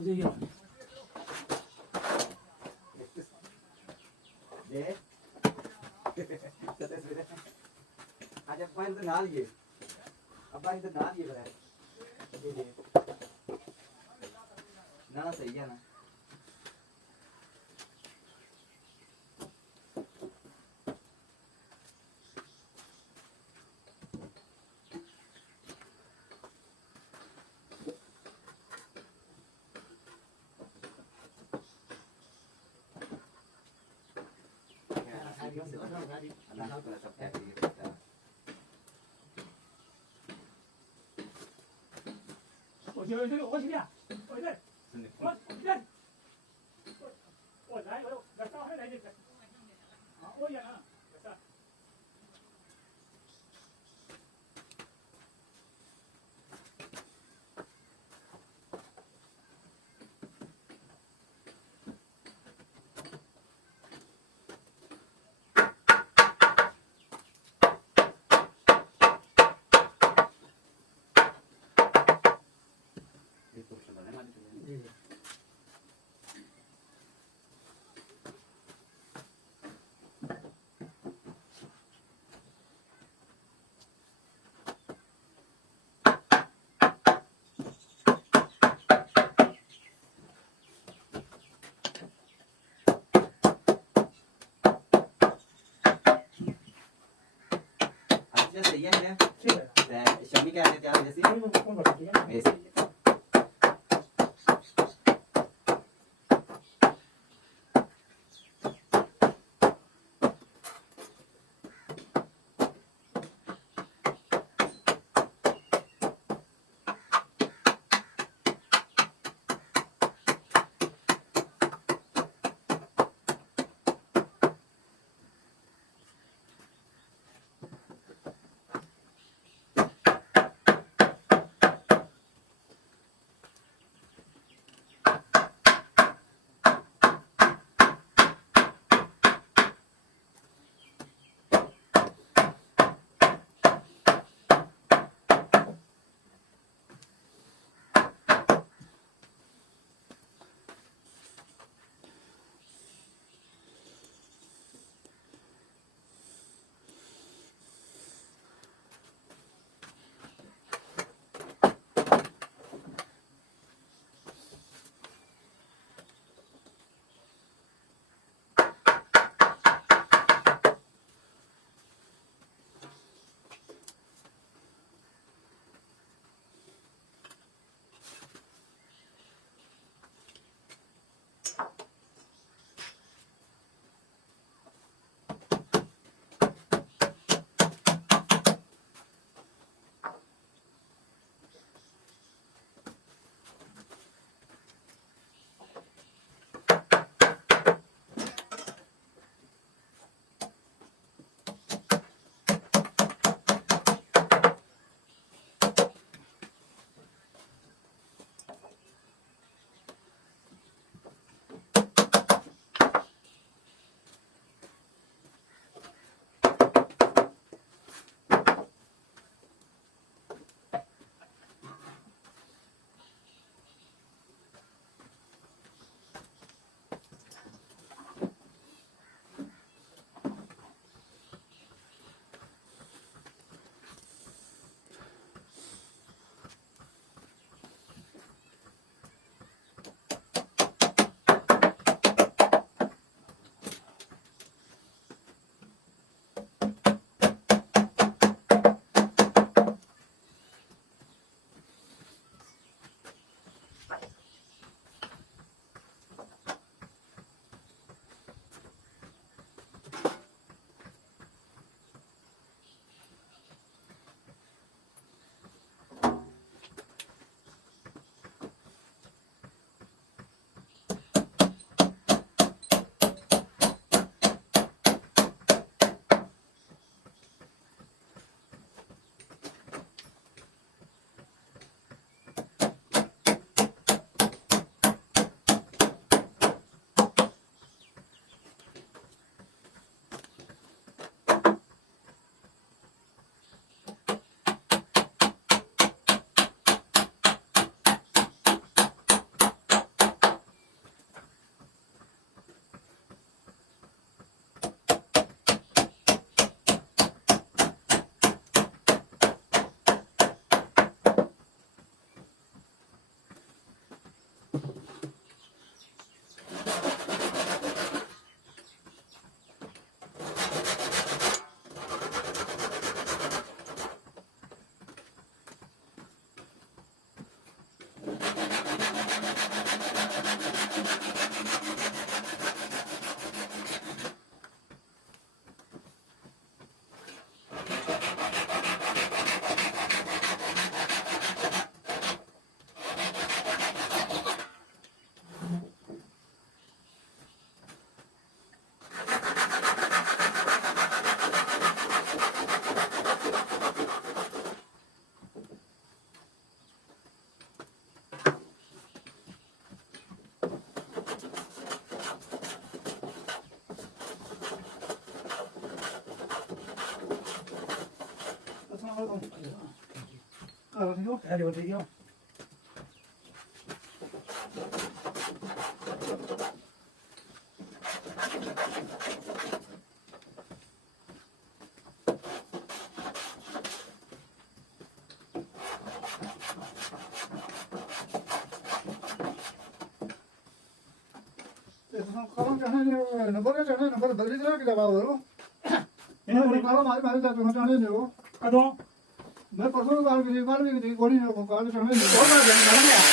Così io. Deh. Ada file तो ना लिए अब भाई तो ना लिए बता ये ना सही है ना我去呀，我这，我来，我上海来的，啊，我也能，सही है शामी क्या कहते हैं आप जैसे ਠੀਕ ਹੋ ਇਹ ਠੀਕ ਹੋ काम चाहने नंबर का चाहने नंबर बदली तरह के दबा दो ਇਹਨਾਂ इन्हें ਕੋਲ काम हमारे मारे जाते हैं चाहने नहीं हो ਕਦੋਂ मैं परसों बाल की गोली नहीं काल चाहने नहीं ਉਹ ਨਾ ਜਾਣਾ